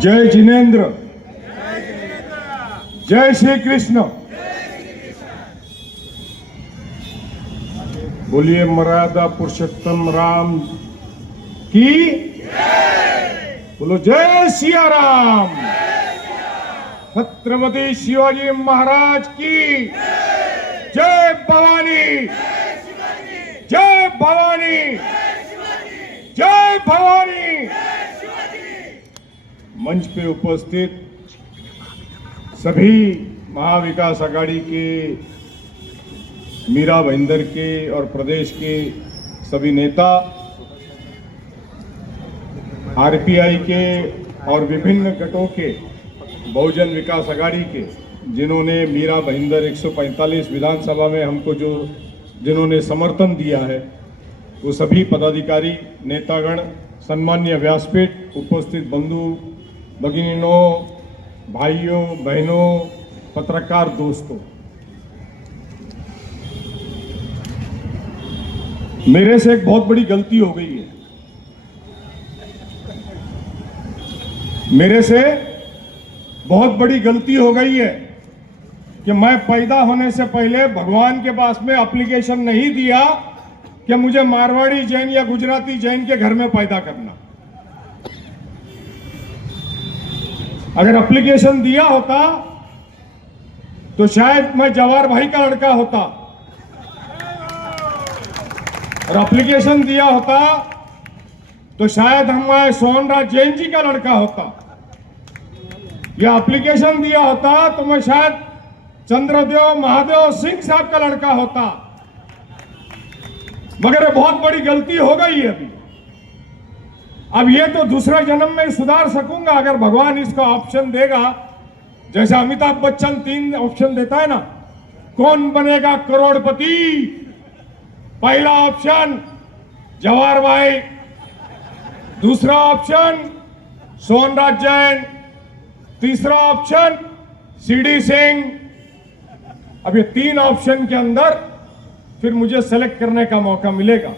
जय जिनेन्द्र, जय श्री कृष्ण। बोलिए मर्यादा पुरुषोत्तम राम की। बोलो जय सिया राम। छत्रपति शिवाजी महाराज की जय। भवानी, जय भवानी, जय भवानी। मंच पे उपस्थित सभी महाविकास आघाड़ी के, मीरा भाईंदर के और प्रदेश के सभी नेता, आरपीआई के और विभिन्न गठों के, बहुजन विकास आघाड़ी के, जिन्होंने मीरा भाईंदर 145 विधानसभा में हमको जिन्होंने समर्थन दिया है, वो सभी पदाधिकारी, नेतागण, सम्मान्य व्यासपीठ, उपस्थित बंधु भगिनीनों, भाइयों बहनों, पत्रकार दोस्तों, मेरे से एक बहुत बड़ी गलती हो गई है। मेरे से बहुत बड़ी गलती हो गई है कि मैं पैदा होने से पहले भगवान के पास में एप्लीकेशन नहीं दिया कि मुझे मारवाड़ी जैन या गुजराती जैन के घर में पैदा करना। अगर एप्लीकेशन दिया होता तो शायद मैं जवाहर भाई का लड़का होता, और एप्लीकेशन दिया होता तो शायद मैं सोहनराज जैन जी का लड़का होता, या एप्लीकेशन दिया होता तो मैं शायद चंद्रदेव महादेव सिंह साहब का लड़का होता। मगर ये बहुत बड़ी गलती हो गई है अभी। अब ये तो दूसरे जन्म में सुधार सकूंगा अगर भगवान इसका ऑप्शन देगा। जैसा अमिताभ बच्चन 3 ऑप्शन देता है ना, कौन बनेगा करोड़पति। पहला ऑप्शन जवाहर भाई, दूसरा ऑप्शन सोहनराज जैन, तीसरा ऑप्शन सीडी सिंह। अब ये 3 ऑप्शन के अंदर फिर मुझे सेलेक्ट करने का मौका मिलेगा।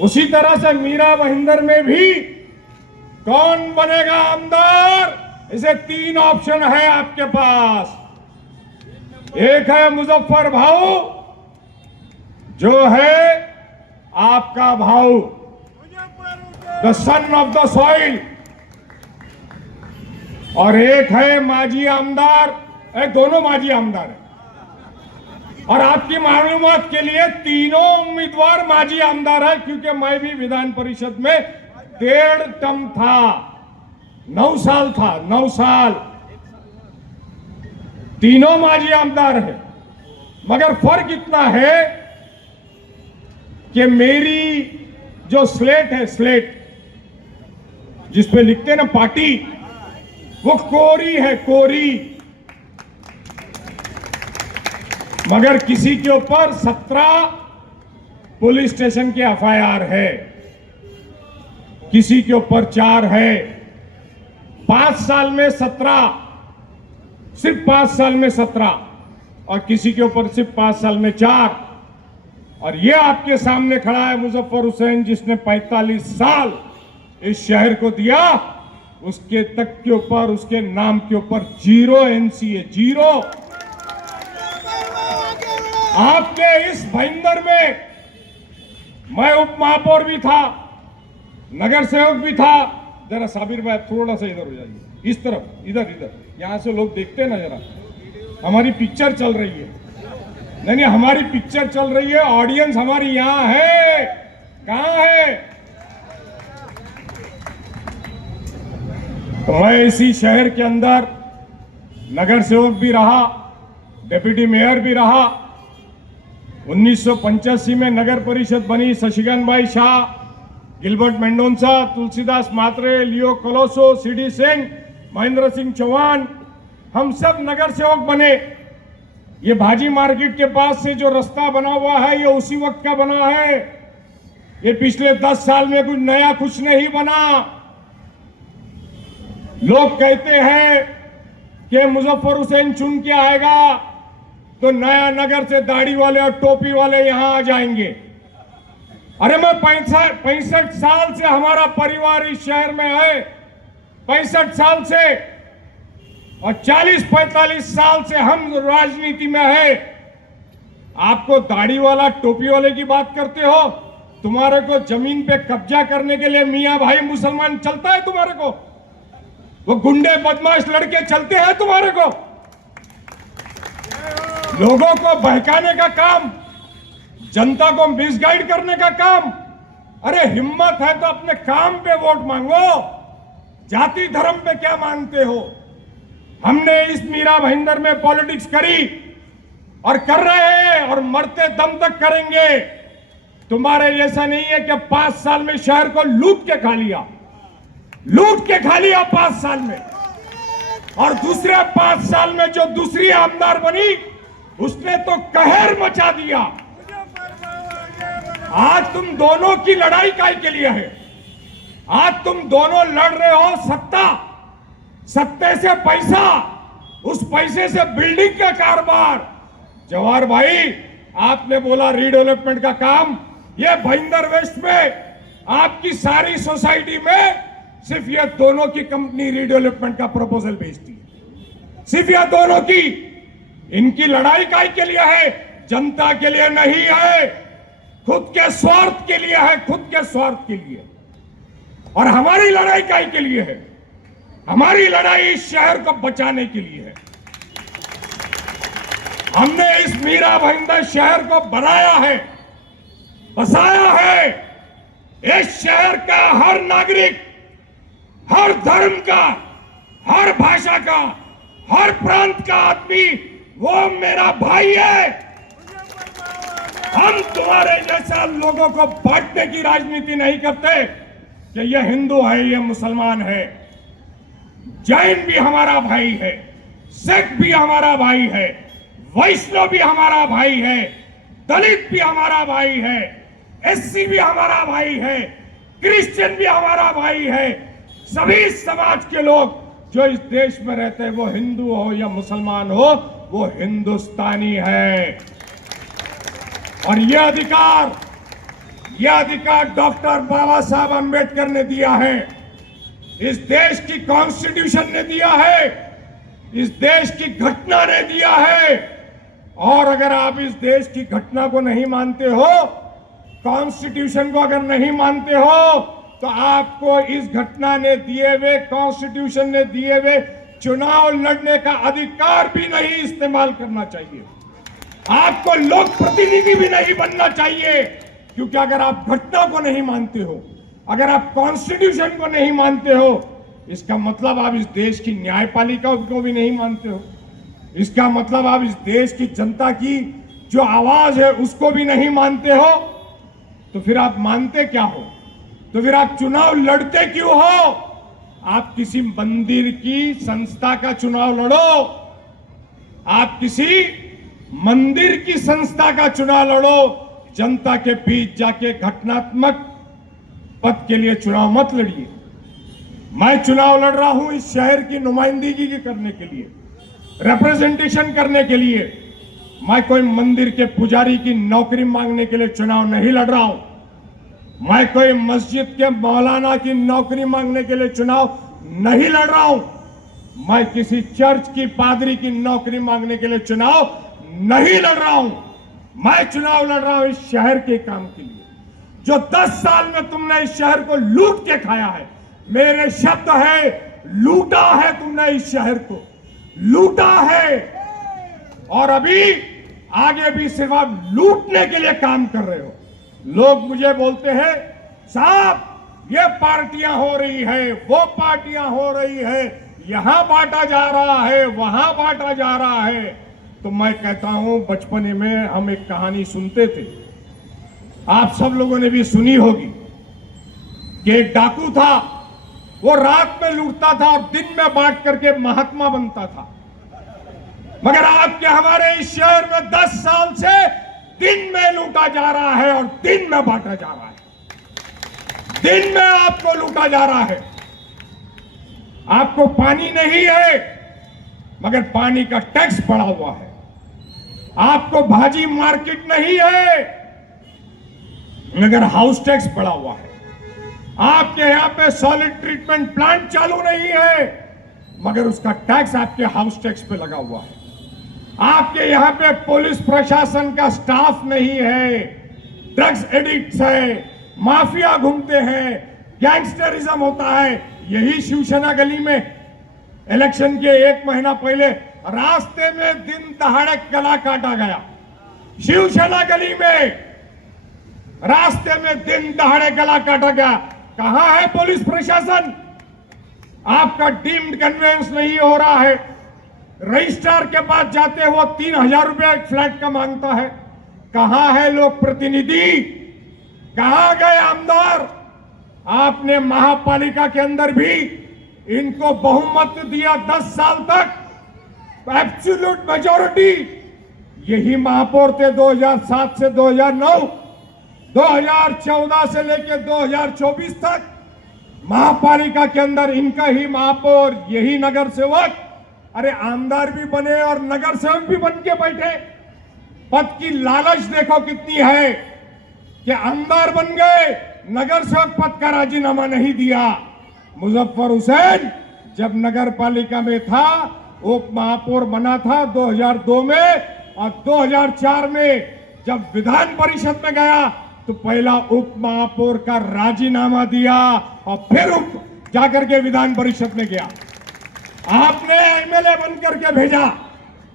उसी तरह से मीरा भाईंदर में भी कौन बनेगा आमदार, इसे 3 ऑप्शन है आपके पास। एक है मुजफ्फर भाऊ, जो है आपका भाऊ, the son of the soil, और एक है माजी आमदार। दोनों माजी आमदार है। और आपकी मालूमात के लिए तीनों उम्मीदवार माजी आमदार है, क्योंकि मैं भी विधान परिषद में 1.5 टर्म था, 9 साल था, 9 साल। तीनों माजी आमदार है। मगर फर्क इतना है कि मेरी जो स्लेट है, स्लेट जिसपे लिखते हैं ना पार्टी, वो कोरी है, कोरी। मगर किसी के ऊपर 17 पुलिस स्टेशन के एफआईआर है, किसी के ऊपर 4 है। 5 साल में 17, सिर्फ 5 साल में 17, और किसी के ऊपर सिर्फ 5 साल में 4। और ये आपके सामने खड़ा है मुजफ्फर हुसैन, जिसने 45 साल इस शहर को दिया। उसके तक के ऊपर, उसके नाम के ऊपर 0 एनसीए, 0। आपके इस भाईंदर में मैं उप महापौर भी था, नगर सेवक भी था। जरा साबिर भाई थोड़ा सा इधर हो जाइए, इस तरफ, इधर इधर, यहां से लोग देखते हैं ना। जरा हमारी पिक्चर चल रही है। नहीं, हमारी पिक्चर चल रही है, ऑडियंस हमारी यहां है। कहां है? तो मैं इसी शहर के अंदर नगर सेवक भी रहा, डिप्टी मेयर भी रहा। 1985 में नगर परिषद बनी। शशिकांत भाई शाह, गिलबर्ट मेंडोंसा, तुलसीदास मात्रे, लियो कोलोसो, सीडी सिंह, महेंद्र सिंह चौहान, हम सब नगर सेवक बने। ये भाजी मार्केट के पास से जो रास्ता बना हुआ है, ये उसी वक्त का बना है। ये पिछले 10 साल में कुछ नया कुछ नहीं बना। लोग कहते हैं कि मुजफ्फर हुसैन चुन के आएगा तो नया नगर से दाढ़ी वाले और टोपी वाले यहां आ जाएंगे। अरे मैं 65 साल से हमारा परिवार इस शहर में है, 65 साल से, और 40-45 साल से हम राजनीति में है। आपको दाढ़ी वाला टोपी वाले की बात करते हो, तुम्हारे को जमीन पे कब्जा करने के लिए मियां भाई मुसलमान चलता है तुम्हारे को? वो गुंडे बदमाश लड़के चलते हैं तुम्हारे को? लोगों को बहकाने का काम, जनता को मिसगाइड करने का काम। अरे हिम्मत है तो अपने काम पे वोट मांगो, जाति धर्म पे क्या मांगते हो? हमने इस मीरा भाईंदर में पॉलिटिक्स करी और कर रहे हैं और मरते दम तक करेंगे। तुम्हारे जैसा नहीं है कि 5 साल में शहर को लूट के खा लिया, 5 साल में, और दूसरे 5 साल में जो दूसरी आमदार बनी उसने तो कहर मचा दिया। आज तुम दोनों की लड़ाई काय के लिए है? आज तुम दोनों लड़ रहे हो सत्ता, सत्ते से पैसा, उस पैसे से बिल्डिंग का कारोबार। जवाहर भाई, आपने बोला रीडेवलपमेंट का काम, ये भाईंदर वेस्ट में आपकी सारी सोसाइटी में सिर्फ ये दोनों की कंपनी रीडेवलपमेंट का प्रपोजल भेजती है, सिर्फ ये दोनों की। इनकी लड़ाई काय के लिए है? जनता के लिए नहीं है, खुद के स्वार्थ के लिए है, खुद के स्वार्थ के लिए। और हमारी लड़ाई काय के लिए है? हमारी लड़ाई इस शहर को बचाने के लिए है। हमने इस मीरा भाईंदर शहर को बनाया है, बसाया है। इस शहर का हर नागरिक, हर धर्म का, हर भाषा का, हर प्रांत का आदमी वो मेरा भाई है। हम तुम्हारे जैसा लोगों को बांटने की राजनीति नहीं करते कि ये हिंदू है, ये मुसलमान है। जैन भी हमारा भाई है, सिख भी हमारा भाई है, वैष्णव भी हमारा भाई है, दलित भी हमारा भाई है, एससी भी हमारा भाई है, क्रिश्चियन भी हमारा भाई है। सभी समाज के लोग जो इस देश में रहते हैं, वो हिंदू हो या मुसलमान हो, वो हिंदुस्तानी है। और यह अधिकार डॉक्टर बाबा साहब अंबेडकर ने दिया है, इस देश की कॉन्स्टिट्यूशन ने दिया है, इस देश की घटना ने दिया है। और अगर आप इस देश की घटना को नहीं मानते हो, कॉन्स्टिट्यूशन को अगर नहीं मानते हो, तो आपको इस घटना ने दिए हुए, कॉन्स्टिट्यूशन ने दिए हुए चुनाव लड़ने का अधिकार भी नहीं इस्तेमाल करना चाहिए। आपको लोक प्रतिनिधि भी नहीं बनना चाहिए, क्योंकि अगर आप घटना को नहीं मानते हो, अगर आप कॉन्स्टिट्यूशन को नहीं मानते हो, इसका मतलब आप इस देश की न्यायपालिका को भी नहीं मानते हो। इसका मतलब आप इस देश की जनता की जो आवाज है उसको भी नहीं मानते हो। तो फिर आप मानते क्या हो? तो फिर आप चुनाव लड़ते क्यों हो? आप किसी मंदिर की संस्था का चुनाव लड़ो, आप किसी मंदिर की संस्था का चुनाव लड़ो। जनता के बीच जाके घटनात्मक पद के लिए चुनाव मत लड़िए। मैं चुनाव लड़ रहा हूं इस शहर की नुमाइंदगी करने के लिए, रिप्रेजेंटेशन करने के लिए। मैं कोई मंदिर के पुजारी की नौकरी मांगने के लिए चुनाव नहीं लड़ रहा हूं। मैं कोई मस्जिद के मौलाना की नौकरी मांगने के लिए चुनाव नहीं लड़ रहा हूं। मैं किसी चर्च की पादरी की नौकरी मांगने के लिए चुनाव नहीं लड़ रहा हूं। मैं चुनाव लड़ रहा हूं इस शहर के काम के लिए। जो 10 साल में तुमने इस शहर को लूट के खाया है, मेरे शब्द है, लूटा है तुमने इस शहर को, लूटा है। और अभी आगे भी सिर्फ आप लूटने के लिए काम कर रहे हो। लोग मुझे बोलते हैं, साहब ये पार्टियां हो रही है, वो पार्टियां हो रही है, यहां बांटा जा रहा है, वहां बांटा जा रहा है। तो मैं कहता हूं, बचपन में हम एक कहानी सुनते थे, आप सब लोगों ने भी सुनी होगी, कि एक डाकू था, वो रात में लूटता था और दिन में बांट करके महात्मा बनता था। मगर आपके हमारे इस शहर में 10 साल से दिन में लूटा जा रहा है और दिन में बांटा जा रहा है। दिन में आपको लूटा जा रहा है। आपको पानी नहीं है, मगर पानी का टैक्स पड़ा हुआ है। आपको भाजी मार्केट नहीं है, मगर हाउस टैक्स बढ़ा हुआ है। आपके यहां पे सॉलिड ट्रीटमेंट प्लांट चालू नहीं है, मगर उसका टैक्स आपके हाउस टैक्स पे लगा हुआ है। आपके यहां पे पुलिस प्रशासन का स्टाफ नहीं है, ड्रग्स एडिक्ट्स है, माफिया घूमते हैं, गैंगस्टरिज्म होता है। यही शिवसेना गली में इलेक्शन के 1 महीना पहले रास्ते में दिन दहाड़े गला काटा गया। शिवसेना गली में रास्ते में दिन दहाड़े गला काटा गया। कहां है पुलिस प्रशासन? आपका डीम्ड कन्वेंस नहीं हो रहा है। रजिस्ट्रार के पास जाते हो 3,000 रुपया एक फ्लैट का मांगता है। कहां है लोक प्रतिनिधि? कहां गए आमदार? आपने महापालिका के अंदर भी इनको बहुमत दिया 10 साल तक, एब्सोल्यूट मेजॉरिटी। यही महापौर थे 2007 से 2009, 2014 से लेकर 2024 तक महापालिका के अंदर इनका ही महापौर, यही नगर सेवक। अरे आमदार भी बने और नगर सेवक भी बन के बैठे। पद की लालच देखो कितनी है कि आमदार बन गए, नगर सेवक पद का राजीनामा नहीं दिया। मुजफ्फर हुसैन जब नगर पालिका में था, उप महापौर बना था 2002 में, और 2004 में जब विधान परिषद में गया तो पहला उप महापौर का राजीनामा दिया और फिर जाकर के विधान परिषद में गया। आपने एमएलए बनकर के भेजा,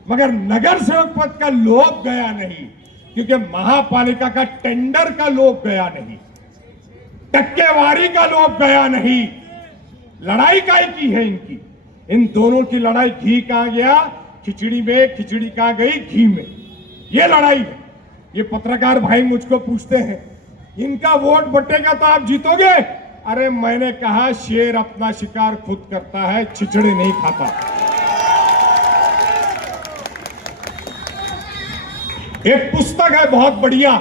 मगर नगर सेवक पद का लोभ गया नहीं, क्योंकि महापालिका का टेंडर का लोभ गया नहीं, टक्केवारी का लोभ गया नहीं। लड़ाई काय की है इनकी? इन दोनों की लड़ाई घी कहां गया खिचड़ी में, खिचड़ी कहां गई घी में, ये लड़ाई है। ये पत्रकार भाई मुझको पूछते हैं इनका वोट बटेगा तो आप जीतोगे? अरे मैंने कहा शेर अपना शिकार खुद करता है, छिछड़े नहीं खाता। एक पुस्तक है बहुत बढ़िया,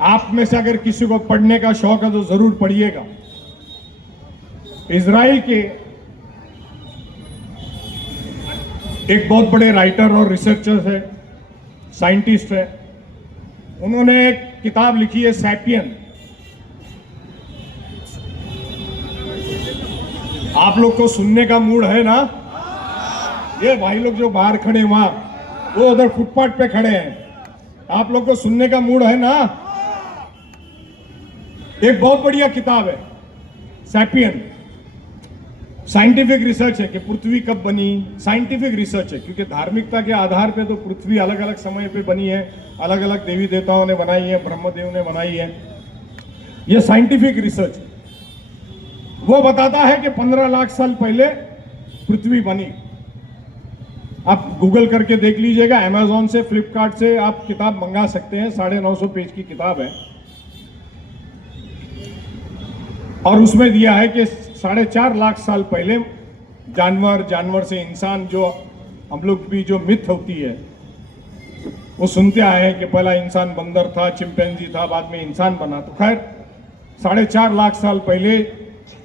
आप में से अगर किसी को पढ़ने का शौक है तो जरूर पढ़िएगा। इजराइल के एक बहुत बड़े राइटर और रिसर्चर है, साइंटिस्ट है, उन्होंने एक किताब लिखी है सैपियन। आप लोग को सुनने का मूड है ना? ये भाई लोग जो बाहर खड़े वहां, वो उधर फुटपाथ पे खड़े हैं, आप लोग को सुनने का मूड है ना? एक बहुत बढ़िया किताब है सैपियन। साइंटिफिक रिसर्च है कि पृथ्वी कब बनी, साइंटिफिक रिसर्च है, क्योंकि धार्मिकता के आधार पे तो पृथ्वी अलग अलग समय पे बनी है, अलग अलग देवी देवताओं ने बनाई है, ब्रह्मदेव ने बनाई है। ये साइंटिफिक रिसर्च है। वो बताता है कि 15 लाख साल पहले पृथ्वी बनी। आप गूगल करके देख लीजिएगा, अमेजोन से, फ्लिपकार्ट से आप किताब मंगा सकते हैं, 950 पेज की किताब है। और उसमें दिया है कि 4.5 लाख साल पहले जानवर, जानवर से इंसान, जो हम लोग भी जो मिथ होती है वो सुनते आए हैं कि पहला इंसान बंदर था, चिंपैंजी था, बाद में इंसान बना। तो खैर 4.5 लाख साल पहले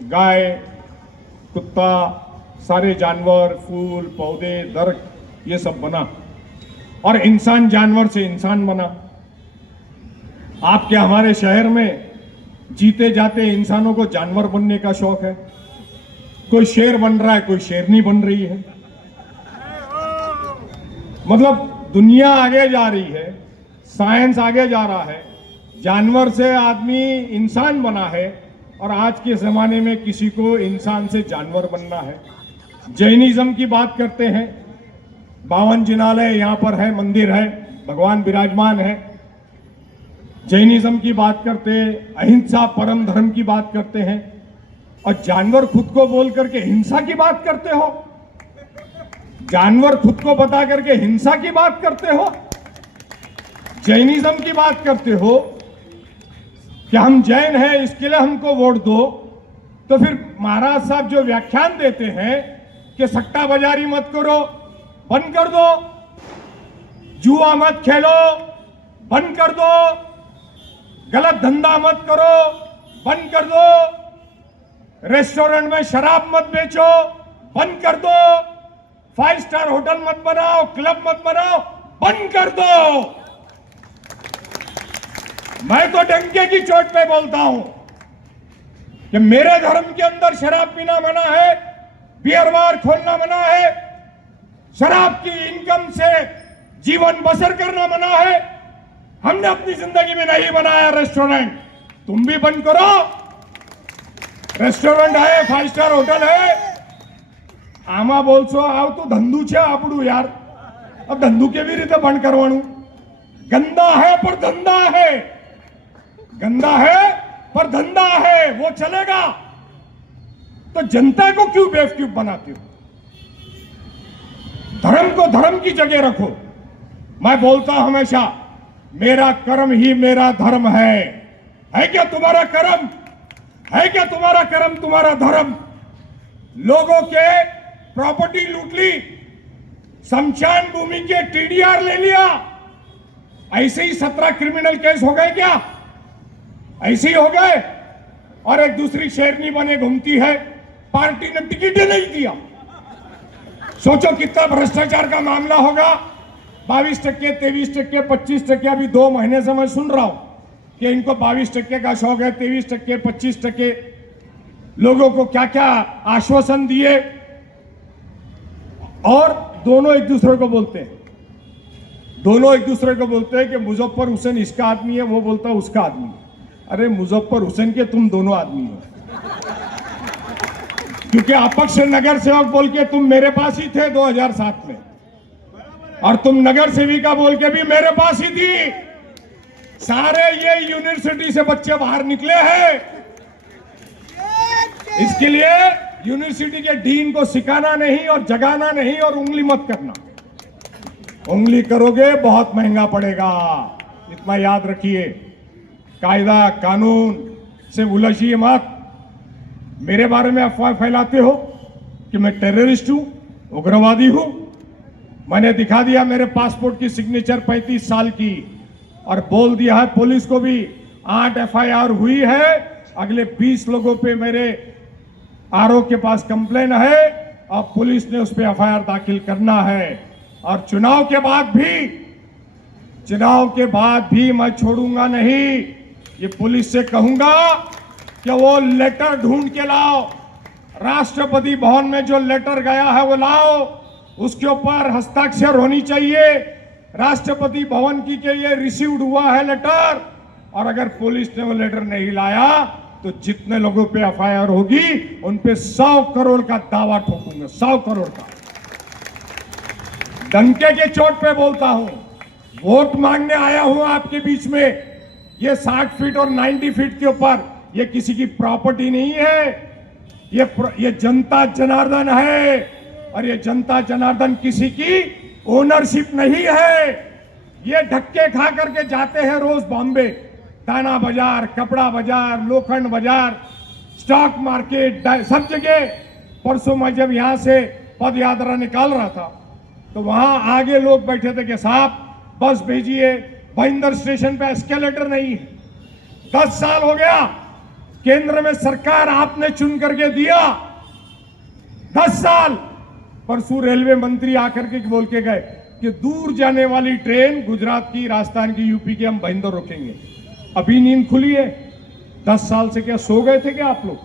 गाय, कुत्ता, सारे जानवर, फूल, पौधे, दरख्त, ये सब बना, और इंसान जानवर से इंसान बना। आपके हमारे शहर में जीते जाते इंसानों को जानवर बनने का शौक है। कोई शेर बन रहा है, कोई शेरनी बन रही है। मतलब दुनिया आगे जा रही है, साइंस आगे जा रहा है, जानवर से आदमी इंसान बना है, और आज के जमाने में किसी को इंसान से जानवर बनना है। जैनिज्म की बात करते हैं, 52 जिनालय यहाँ पर है, मंदिर है, भगवान विराजमान है। जैनिज्म की बात करते, अहिंसा परम धर्म की बात करते हैं, और जानवर खुद को बोल करके हिंसा की बात करते हो। जानवर खुद को बता करके हिंसा की बात करते हो। जैनिज्म की बात करते हो कि हम जैन हैं, इसके लिए हमको वोट दो। तो फिर महाराज साहब जो व्याख्यान देते हैं कि सट्टा बाजारी मत करो, बंद कर दो, जुआ मत खेलो, बंद कर दो, गलत धंधा मत करो, बंद कर दो, रेस्टोरेंट में शराब मत बेचो, बंद कर दो, 5 स्टार होटल मत बनाओ, क्लब मत बनाओ, बंद कर दो। मैं तो डंके की चोट पे बोलता हूं कि मेरे धर्म के अंदर शराब पीना मना है, बियर बार खोलना मना है, शराब की इनकम से जीवन बसर करना मना है। हमने अपनी जिंदगी में नहीं बनाया रेस्टोरेंट, तुम भी बंद करो। रेस्टोरेंट है, 5 स्टार होटल है, आमा बोलशो आव तो धंधु છે આપણું यार। अब धंधु કેવી રીતે બંધ કરવાનું? गंदा है पर धंधा है, गंदा है पर धंधा है, वो चलेगा। तो जनता को क्यों बेवकूफ बनाते हो? धर्म को धर्म की जगह रखो। मैं बोलता हूं हमेशा, मेरा कर्म ही मेरा धर्म है। है क्या तुम्हारा कर्म? है क्या तुम्हारा कर्म तुम्हारा धर्म? लोगों के प्रॉपर्टी लूट ली, शमशान भूमि के टीडीआर ले लिया, ऐसे ही 17 क्रिमिनल केस हो गए क्या? ऐसे ही हो गए। और एक दूसरी शेरनी बने घूमती है, पार्टी ने टिकट ही नहीं दिया। सोचो कितना भ्रष्टाचार का मामला होगा। 22%, 23%, 25%। अभी 2 महीने से मैं सुन रहा हूं कि इनको 22% का शौक है, 23%, 25%। लोगों को क्या क्या आश्वासन दिए, और दोनों एक दूसरे को बोलते हैं, दोनों एक दूसरे को बोलते हैं कि मुजफ्फर हुसैन इसका आदमी है, वो बोलता है उसका आदमी है। अरे मुजफ्फर हुसैन के तुम दोनों आदमी हो, क्योंकि अपक्ष नगर सेवक बोल के तुम मेरे पास ही थे 2007 में, और तुम नगर सेविका बोल के भी मेरे पास ही थी। सारे ये यूनिवर्सिटी से बच्चे बाहर निकले हैं। इसके लिए यूनिवर्सिटी के डीन को सिखाना नहीं और जगाना नहीं और उंगली मत करना। उंगली करोगे बहुत महंगा पड़ेगा, इतना याद रखिए। कायदा कानून से उलझिए मत। मेरे बारे में अफवाह फैलाते हो कि मैं टेररिस्ट हूं, उग्रवादी हूं। मैंने दिखा दिया मेरे पासपोर्ट की सिग्नेचर 35 साल की, और बोल दिया है पुलिस को भी 8 एफआईआर हुई है। अगले 20 लोगों पे मेरे आरओ के पास कंप्लेन है, और पुलिस ने उस पर एफआईआर दाखिल करना है। और चुनाव के बाद भी मैं छोड़ूंगा नहीं। ये पुलिस से कहूंगा कि वो लेटर ढूंढ के लाओ, राष्ट्रपति भवन में जो लेटर गया है वो लाओ, उसके ऊपर हस्ताक्षर होनी चाहिए राष्ट्रपति भवन की कि ये रिसीव्ड हुआ है लेटर। और अगर पुलिस ने वो लेटर नहीं लाया तो जितने लोगों पे एफआईआर होगी उन पे 100 करोड़ का दावा ठोकूंगा, 100 करोड़ का। डंके के चोट पे बोलता हूं, वोट मांगने आया हूं आपके बीच में। ये 60 फीट और 90 फीट के ऊपर ये किसी की प्रॉपर्टी नहीं है, ये जनता जनार्दन है, और ये जनता जनार्दन किसी की ओनरशिप नहीं है। ये धक्के खा करके जाते हैं रोज बॉम्बे, दाना बाजार, कपड़ा बाजार, लोखंड बाजार, स्टॉक मार्केट, सब जगह। परसों मैं जब यहां से पद यात्रा निकाल रहा था तो वहां आगे लोग बैठे थे कि साहब बस भेजिए, भाईंदर स्टेशन पे एस्केलेटर नहीं है। 10 साल हो गया, केंद्र में सरकार आपने चुन करके दिया, 10 साल। परसों रेलवे मंत्री आकर के बोल के गए कि दूर जाने वाली ट्रेन गुजरात की, राजस्थान की, यूपी की हम भाईंदर रोकेंगे। अभी नींद खुली है। 10 साल से क्या सो गए थे क्या आप लोग?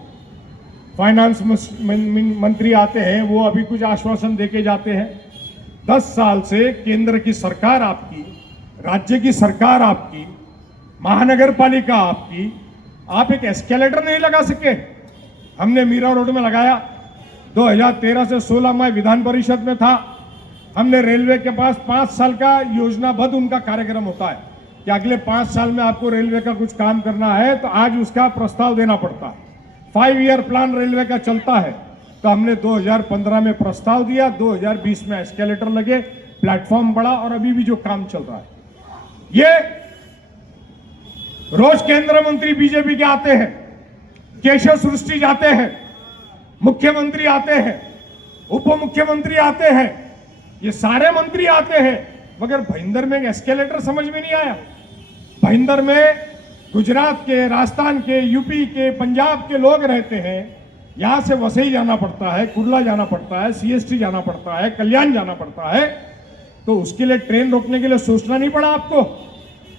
फाइनेंस मंत्री आते हैं, वो अभी कुछ आश्वासन देके जाते हैं। 10 साल से केंद्र की सरकार आपकी, राज्य की सरकार आपकी, महानगर पालिका आपकी, आप एक एस्केलेटर नहीं लगा सके। हमने मीरा रोड में लगाया। 2013 से 16 में विधान परिषद में था। हमने रेलवे के पास 5 साल का योजनाबद्ध उनका कार्यक्रम होता है कि अगले 5 साल में आपको रेलवे का कुछ काम करना है तो आज उसका प्रस्ताव देना पड़ता है। 5 ईयर प्लान रेलवे का चलता है। तो हमने 2015 में प्रस्ताव दिया, 2020 में एस्केलेटर लगे, प्लेटफॉर्म बढ़ा, और अभी भी जो काम चल रहा है। ये रोज केंद्र मंत्री बीजेपी के आते हैं, केशव सृष्टि जाते हैं, मुख्यमंत्री आते हैं, उप मुख्यमंत्री आते हैं, ये सारे मंत्री आते हैं, मगर भाईंदर में एस्केलेटर समझ में नहीं आया। भाईंदर में गुजरात के, राजस्थान के, यूपी के, पंजाब के लोग रहते हैं। यहां से वसई जाना पड़ता है, कुर्ला जाना पड़ता है, सीएसटी जाना पड़ता है, कल्याण जाना पड़ता है। तो उसके लिए ट्रेन रोकने के लिए सोचना नहीं पड़ा आपको।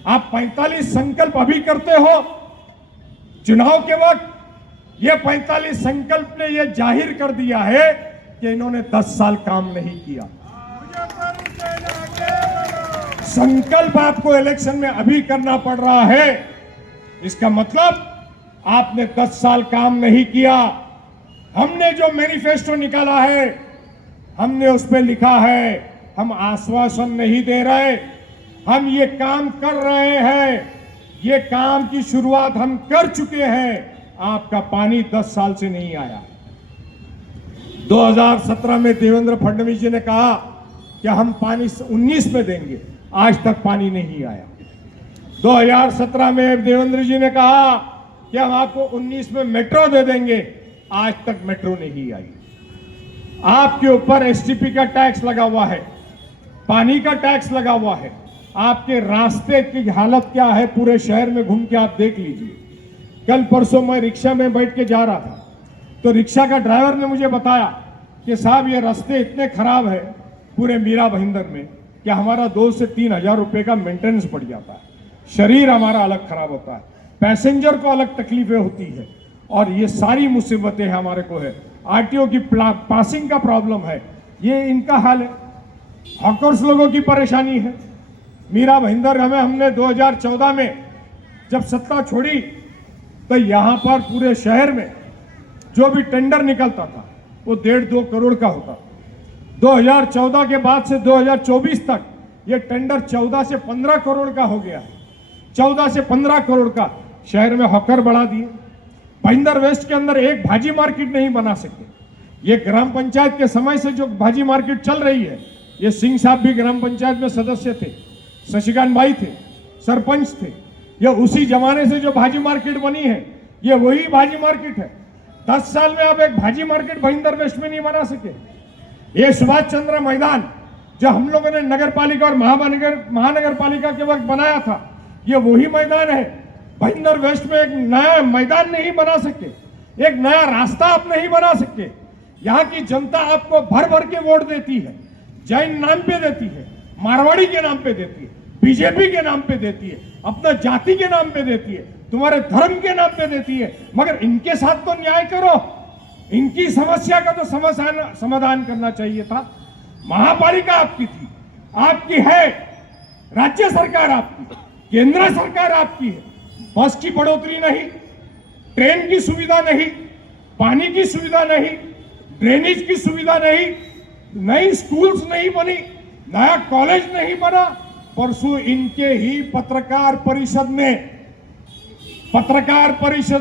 आप 45 संकल्प अभी करते हो चुनाव के वक्त, ये 45 संकल्प ने ये जाहिर कर दिया है कि इन्होंने 10 साल काम नहीं किया। संकल्प आपको इलेक्शन में अभी करना पड़ रहा है, इसका मतलब आपने 10 साल काम नहीं किया। हमने जो मैनिफेस्टो निकाला है, हमने उस पर लिखा है हम आश्वासन नहीं दे रहे, हम ये काम कर रहे हैं, ये काम की शुरुआत हम कर चुके हैं। आपका पानी 10 साल से नहीं आया। 2017 में देवेंद्र फडणवीस जी ने कहा कि हम पानी 19 में देंगे, आज तक पानी नहीं आया। 2017 में देवेंद्र जी ने कहा कि हम आपको 19 में मेट्रो दे देंगे, आज तक मेट्रो नहीं आई। आपके ऊपर एसटीपी का टैक्स लगा हुआ है, पानी का टैक्स लगा हुआ है, आपके रास्ते की हालत क्या है पूरे शहर में घूम के आप देख लीजिए। कल परसों मैं रिक्शा में बैठ के जा रहा था, तो रिक्शा का ड्राइवर ने मुझे बताया कि साहब ये रास्ते इतने खराब है पूरे मीरा भाईंदर में कि हमारा 2 से 3 हजार रुपए का मेंटेनेंस पड़ जाता है, शरीर हमारा अलग खराब होता है, पैसेंजर को अलग तकलीफें होती है, और ये सारी मुसीबतें हमारे को है। आरटीओ की पासिंग का प्रॉब्लम है, ये इनका हाल है। हॉकर्स लोगों की परेशानी है। मीरा भाईंदर में हमने 2014 में जब सत्ता छोड़ी तो यहां पर पूरे शहर में जो भी टेंडर निकलता था वो 1.5-2 करोड़ का होता। 2014 के बाद से 2024 तक ये टेंडर 14 से 15 करोड़ का हो गया। 14 से 15 करोड़ का शहर में हॉकर बढ़ा दिए। भाईंदर वेस्ट के अंदर एक भाजी मार्केट नहीं बना सके। ये ग्राम पंचायत के समय से जो भाजी मार्केट चल रही है, ये सिंह साहब भी ग्राम पंचायत में सदस्य थे, शशिकांत भाई थे, सरपंच थे, ये उसी जमाने से जो भाजी मार्केट बनी है ये वही भाजी मार्केट है। 10 साल में आप एक भाजी मार्केट भाईंदर वेस्ट में नहीं बना सके। ये सुभाष चंद्र मैदान जो हम लोगों ने नगर पालिका और महानगर पालिका के वक्त बनाया था, ये वही मैदान है। भाईंदर वेस्ट में एक नया मैदान नहीं बना सके, एक नया रास्ता आप नहीं बना सके। यहाँ की जनता आपको भर भर के वोट देती है, जैन नाम पे देती है, मारवाड़ी के नाम पे देती है, बीजेपी के नाम पे देती है, अपना जाति के नाम पे देती है, तुम्हारे धर्म के नाम पे देती है, मगर इनके साथ तो न्याय करो। इनकी समस्या का तो समाधान करना चाहिए था। महापालिका आपकी थी, आपकी है, राज्य सरकार आपकी, केंद्र सरकार आपकी है। बस की बढ़ोतरी नहीं, ट्रेन की सुविधा नहीं, पानी की सुविधा नहीं, ड्रेनेज की सुविधा नहीं, नई स्कूल्स नहीं बनी, नया कॉलेज नहीं बना। परसों इनके ही पत्रकार परिषद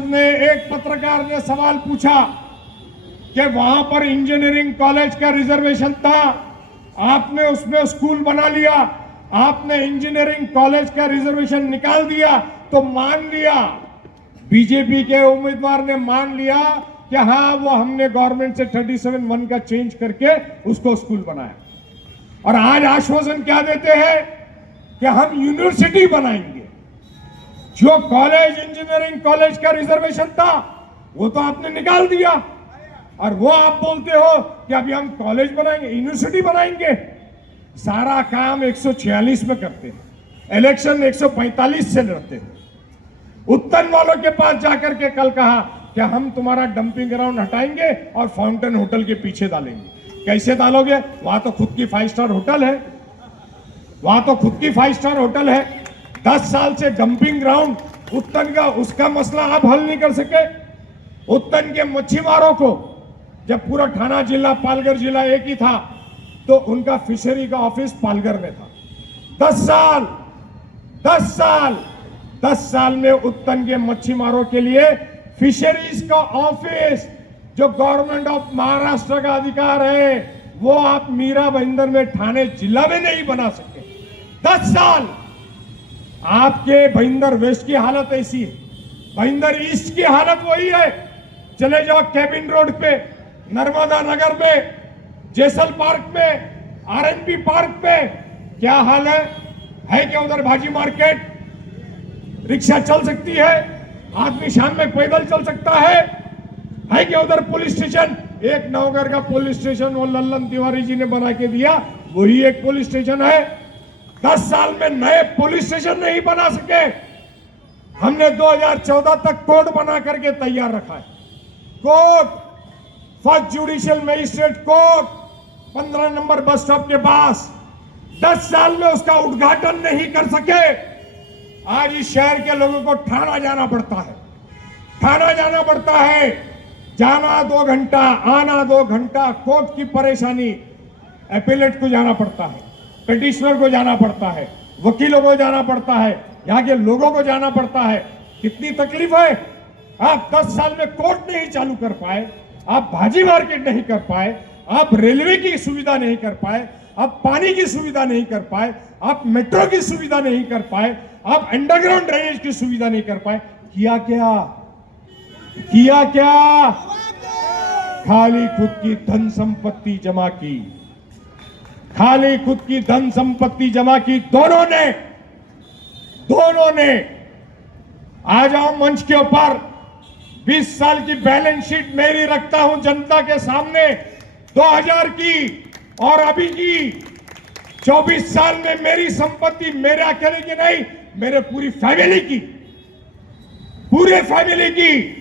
में एक पत्रकार ने सवाल पूछा कि वहां पर इंजीनियरिंग कॉलेज का रिजर्वेशन था, आपने उसमें स्कूल बना लिया, आपने इंजीनियरिंग कॉलेज का रिजर्वेशन निकाल दिया, तो मान लिया, बीजेपी के उम्मीदवार ने मान लिया कि हाँ वो हमने गवर्नमेंट से 37(1) का चेंज करके उसको स्कूल बनाया। और आज आश्वासन क्या देते हैं कि हम यूनिवर्सिटी बनाएंगे। जो कॉलेज इंजीनियरिंग कॉलेज का रिजर्वेशन था वो तो आपने निकाल दिया, और वो आप बोलते हो कि अभी हम कॉलेज बनाएंगे, यूनिवर्सिटी बनाएंगे। सारा काम 146 में करते हैं, इलेक्शन 145 से लड़ते हैं। उत्तन वालों के पास जाकर के कल कहा कि हम तुम्हारा डंपिंग ग्राउंड हटाएंगे और फाउंटेन होटल के पीछे डालेंगे। कैसे डालोगे? वहां तो खुद की 5 स्टार होटल है, वहां तो खुद की 5 स्टार होटल है। 10 साल से डंपिंग ग्राउंड उत्तन का, उसका मसला आप हल नहीं कर सके। उत्तन के मच्छीमारों को, जब पूरा थाना जिला पालघर जिला एक ही था, तो उनका फिशरी का ऑफिस पालघर में था। 10 साल में उत्तन के मच्छीमारों के लिए फिशरीज का ऑफिस, जो गवर्नमेंट ऑफ महाराष्ट्र का अधिकार है, वो आप मीरा भाईंदर में ठाणे जिला में नहीं बना सके। 10 साल। आपके भाईंदर वेस्ट की हालत ऐसी है, भाईंदर ईस्ट की हालत वही है। चले जाओ केबिन रोड पे, नर्मदा नगर में, जेसल पार्क में, आरएनपी पार्क पे, क्या हाल है क्या उधर भाजी मार्केट? रिक्शा चल सकती है, आदमी शाम में पैदल चल सकता है क्या उधर पुलिस स्टेशन? एक नवगढ़ का पुलिस स्टेशन वो लल्लन तिवारी जी ने बना के दिया, वही एक पुलिस स्टेशन है। 10 साल में नए पुलिस स्टेशन नहीं बना सके। हमने 2014 तक कोर्ट बना करके तैयार रखा है। Court, first judicial magistrate court 15 number bus stop के पास, 10 साल में उसका उद्घाटन नहीं कर सके। आज इस शहर के लोगों को थाना जाना पड़ता है, थाना जाना पड़ता है, जाना 2 घंटा, आना 2 घंटा, कोर्ट की परेशानी। एपेलेट को जाना पड़ता है, पिटिशनर को जाना पड़ता है, वकीलों को जाना पड़ता है, यहाँ के लोगों को जाना पड़ता है। कितनी तकलीफ है। आप 10 साल में कोर्ट नहीं चालू कर पाए, आप भाजी मार्केट नहीं कर पाए, आप रेलवे की सुविधा नहीं कर पाए, आप पानी की सुविधा नहीं कर पाए, आप मेट्रो की सुविधा नहीं कर पाए, आप अंडरग्राउंड ड्रेनेज की सुविधा नहीं कर पाए। किया क्या? किया क्या? खाली खुद की धन संपत्ति जमा की, खाली खुद की धन संपत्ति जमा की। दोनों ने आ जाओ मंच के ऊपर। 20 साल की बैलेंस शीट मेरी रखता हूं जनता के सामने, 2000 की और अभी की। 24 साल में मेरी संपत्ति मेरे अकेले की नहीं, मेरे पूरी फैमिली की, पूरे फैमिली की।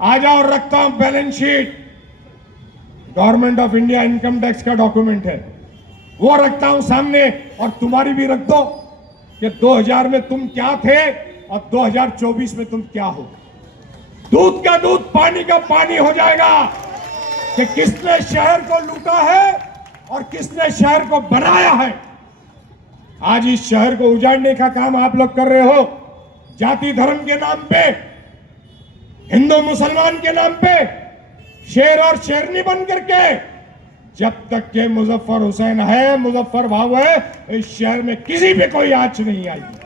आ जाओ, रखता हूं balance sheet. Government of India income tax का डॉक्यूमेंट है, वो रखता हूं सामने। और तुम्हारी भी रख दो कि 2000 में तुम क्या थे और 2024 में तुम क्या हो। दूध का दूध, पानी का पानी हो जाएगा कि किसने शहर को लूटा है और किसने शहर को बनाया है। आज इस शहर को उजाड़ने का काम आप लोग कर रहे हो, जाति धर्म के नाम पे, हिंदू मुसलमान के नाम पे, शेर और शेरनी बन करके। जब तक के मुजफ्फर हुसैन है, मुजफ्फर भाव है, इस शहर में किसी पे कोई आंच नहीं आएगी,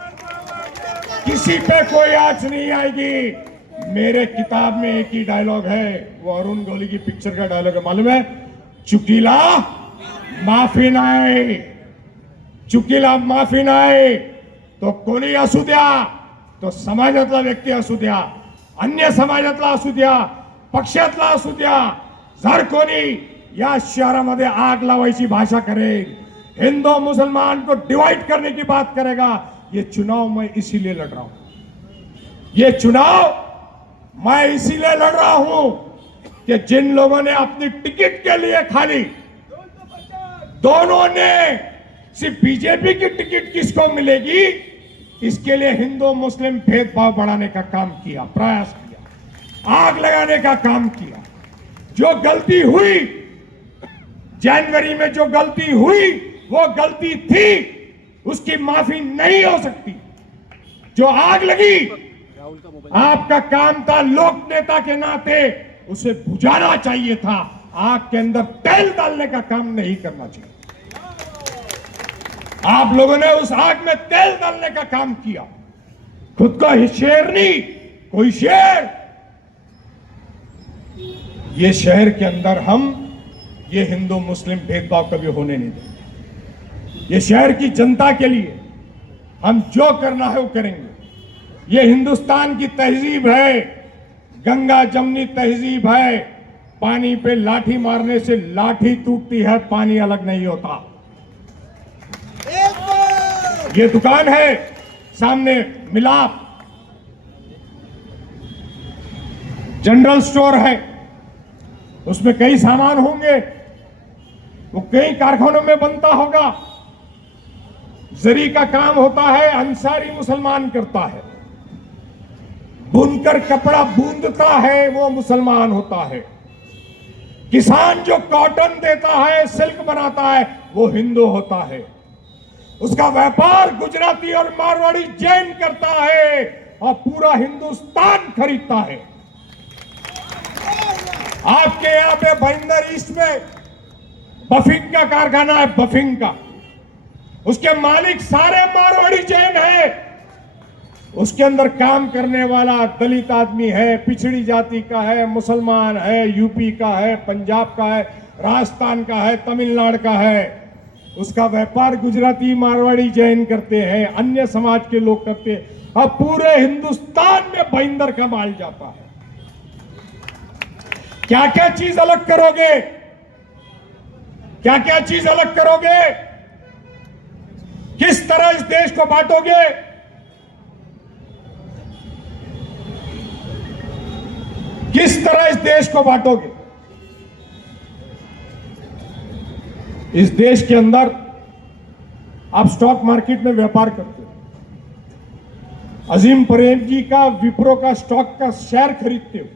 किसी पे कोई आंच नहीं आएगी। मेरे किताब में एक ही डायलॉग है, वो अरुण गोली की पिक्चर का डायलॉग है, मालूम है? चुकीला माफी नाही, चुकीला माफी नाही। तो कोणी असू द्या, तो समाजातला व्यक्ती असू द्या, अन्य समाजातला असू द्या, पक्षातला असू द्या, जर कोणी या शहरामध्ये आग लावायची भाषा करेल, हिंदू मुसलमान को डिवाइड करने की बात करेगा, ये चुनाव मैं इसीलिए लड़ रहा हूं। ये चुनाव मैं इसीलिए लड़ रहा हूं कि जिन लोगों ने अपनी टिकट के लिए खाली, दोनों ने सिर्फ बीजेपी की टिकट किसको मिलेगी इसके लिए हिंदू मुस्लिम भेदभाव बढ़ाने का काम किया, प्रयास किया, आग लगाने का काम किया। जो गलती हुई जनवरी में, जो गलती हुई वो गलती थी, उसकी माफी नहीं हो सकती। जो आग लगी, आपका काम था लोक नेता के नाते उसे बुझाना चाहिए था, आग के अंदर तेल डालने का काम नहीं करना चाहिए। आप लोगों ने उस आग में तेल डालने का काम किया, खुद को शेरनी, कोई शेर। ये शहर के अंदर हम ये हिंदू मुस्लिम भेदभाव कभी होने नहीं देंगे। ये शहर की जनता के लिए हम जो करना है वो करेंगे। ये हिंदुस्तान की तहजीब है, गंगा जमनी तहजीब है। पानी पे लाठी मारने से लाठी टूटती है, पानी अलग नहीं होता। ये दुकान है सामने, मिलाप जनरल स्टोर है, उसमें कई सामान होंगे, वो कई कारखानों में बनता होगा। जरी का काम होता है, अंसारी मुसलमान करता है। बुनकर कपड़ा बूंदता है, वो मुसलमान होता है। किसान जो कॉटन देता है, सिल्क बनाता है, वो हिंदू होता है। उसका व्यापार गुजराती और मारवाड़ी जैन करता है और पूरा हिंदुस्तान खरीदता है। आपके यहां पे भाईंदर ईस्ट में बफिंग का कारखाना है, बफिंग का, उसके मालिक सारे मारवाड़ी जैन है। उसके अंदर काम करने वाला दलित आदमी है, पिछड़ी जाति का है, मुसलमान है, यूपी का है, पंजाब का है, राजस्थान का है, तमिलनाडु का है। उसका व्यापार गुजराती मारवाड़ी जैन करते हैं, अन्य समाज के लोग करते हैं, और पूरे हिंदुस्तान में भाईंदर का माल जाता है। क्या क्या चीज अलग करोगे, क्या क्या चीज अलग करोगे? किस तरह इस देश को बांटोगे? किस तरह इस देश को बांटोगे? इस देश के अंदर आप स्टॉक मार्केट में व्यापार करते हो, अजीम प्रेमजी का विप्रो का स्टॉक का शेयर खरीदते हो,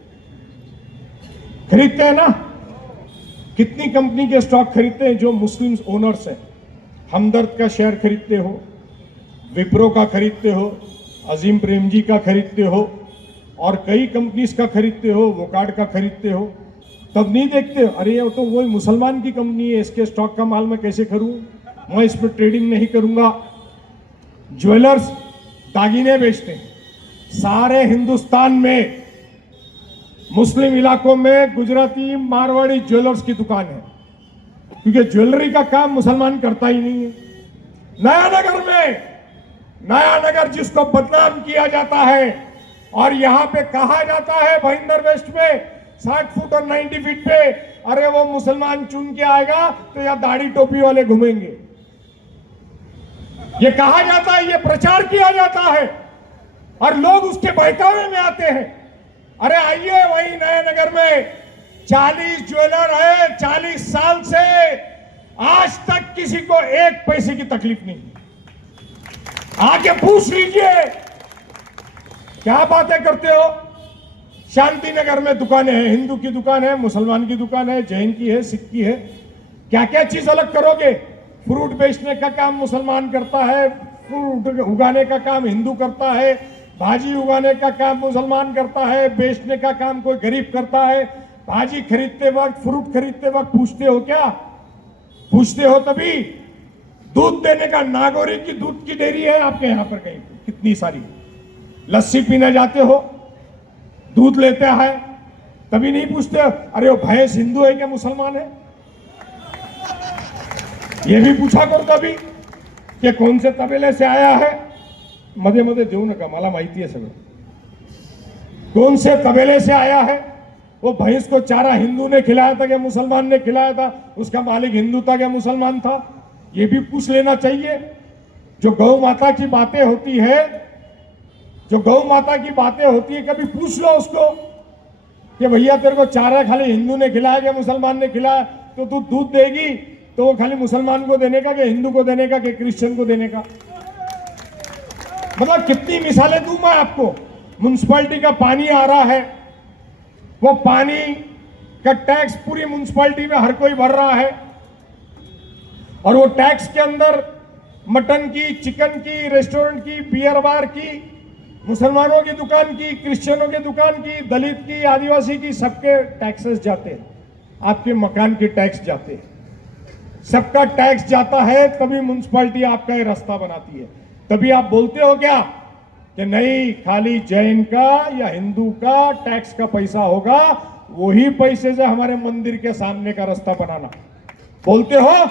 खरीदते हैं ना? कितनी कंपनी के स्टॉक खरीदते हैं जो मुस्लिम ओनर्स हैं? हमदर्द का शेयर खरीदते हो, विप्रो का खरीदते हो, अजीम प्रेमजी का खरीदते हो, और कई कंपनीज का खरीदते हो, वोकार्ड का खरीदते हो। तब नहीं देखते अरे ये तो वही मुसलमान की कंपनी है, इसके स्टॉक का माल मैं कैसे करूं, मैं इस पर ट्रेडिंग नहीं करूंगा। ज्वेलर्स दागिने बेचते हैं, सारे हिंदुस्तान में मुस्लिम इलाकों में गुजराती मारवाड़ी ज्वेलर्स की दुकान है, क्योंकि ज्वेलरी का काम मुसलमान करता ही नहीं है। नयानगर में, नयानगर जिसको बदनाम किया जाता है और यहां पे कहा जाता है भाईंदर वेस्ट में 60 फुट और 90 फीट पे, अरे वो मुसलमान चुन के आएगा तो या दाढ़ी टोपी वाले घूमेंगे, ये कहा जाता है, ये प्रचार किया जाता है और लोग उसके बहकावे में आते हैं। अरे आइए, वही नयानगर में 40 ज्वेलर है, 40 साल से आज तक किसी को एक पैसे की तकलीफ नहीं। आके पूछ लीजिए, क्या बातें करते हो? शांति नगर में दुकानें हैं, हिंदू की दुकान है, मुसलमान की दुकान है, जैन की है, सिख की है, क्या क्या चीज अलग करोगे? फ्रूट बेचने का काम मुसलमान करता है, फ्रूट उगाने का काम हिंदू करता है, भाजी उगाने का काम मुसलमान करता है, बेचने का काम कोई गरीब करता है। भाजी खरीदते वक्त, फ्रूट खरीदते वक्त पूछते हो क्या? पूछते हो तभी। दूध देने का, नागौरी की दूध की डेयरी है आपके यहां पर कहीं, कितनी सारी। लस्सी पीने जाते हो, दूध लेते हैं, तभी नहीं पूछते अरे वो भैंस हिंदू है क्या मुसलमान है? ये भी पूछा करो कभी कि कौन से तबेले से आया है। मध्ये मध्ये देऊ नका, मला माहिती है सगळं, कौन से तबेले से आया है। वो भैंस को चारा हिंदू ने खिलाया था क्या मुसलमान ने खिलाया था? उसका मालिक हिंदू था क्या मुसलमान था? ये भी पूछ लेना चाहिए। जो गौ माता की बातें होती है, जो गौ माता की बातें होती है, कभी पूछ लो उसको कि भैया तेरे को चारा खाली हिंदू ने खिलाया क्या मुसलमान ने खिलाया? तो तू दूध देगी तो वो खाली मुसलमान को देने का, कि हिंदू को देने का, कि क्रिश्चियन को देने का? मतलब कितनी मिसालें दूं मैं आपको। म्युनिसिपैलिटी का पानी आ रहा है, वो पानी का टैक्स पूरी म्युनिसिपैलिटी में हर कोई भर रहा है, और वो टैक्स के अंदर मटन की, चिकन की, रेस्टोरेंट की, बियर बार की, मुसलमानों की दुकान की, क्रिश्चियनों की दुकान की, दलित की, आदिवासी की, सबके टैक्सेस जाते हैं। आपके मकान के टैक्स जाते हैं, सबका टैक्स जाता है, तभी म्युनिसिपैलिटी आपका ये रास्ता बनाती है। तभी आप बोलते हो क्या कि नहीं खाली जैन का या हिंदू का टैक्स का पैसा होगा, वही पैसे से हमारे मंदिर के सामने का रास्ता बनाना। बोलते हो?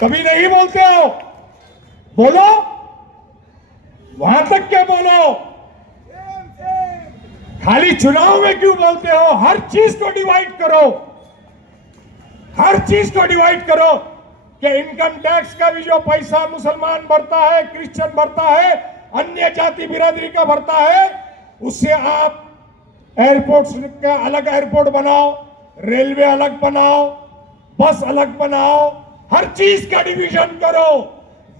कभी नहीं बोलते हो। बोलो, वहां तक क्या बोलो, खाली चुनाव में क्यों बोलते हो? हर चीज को डिवाइड करो, हर चीज को डिवाइड करो कि इनकम टैक्स का भी जो पैसा मुसलमान भरता है, क्रिश्चियन भरता है, अन्य जाति बिरादरी का भरता है, उससे आप एयरपोर्ट का अलग एयरपोर्ट बनाओ, रेलवे अलग बनाओ, बस अलग बनाओ, हर चीज का डिवीजन करो।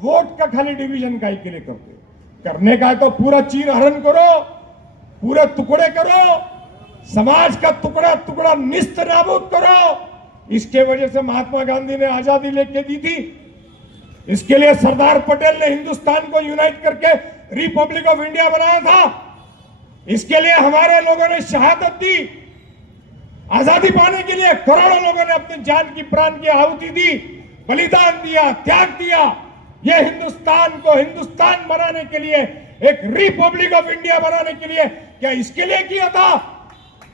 वोट का खाली डिवीजन का ही के लिए करते हो? करने का है तो पूरा चीर हरण करो, पूरे टुकड़े करो, समाज का टुकड़ा टुकड़ा निस्त नाबूद करो। इसके वजह से महात्मा गांधी ने आजादी लेके दी थी, इसके लिए सरदार पटेल ने हिंदुस्तान को यूनाइट करके रिपब्लिक ऑफ इंडिया बनाया था, इसके लिए हमारे लोगों ने शहादत दी, आजादी पाने के लिए करोड़ों लोगों ने अपनी जान की, प्राण की आहुति दी, बलिदान दिया, त्याग दिया। यह हिंदुस्तान को हिंदुस्तान बनाने के लिए, एक रिपब्लिक ऑफ इंडिया बनाने के लिए, क्या इसके लिए किया था?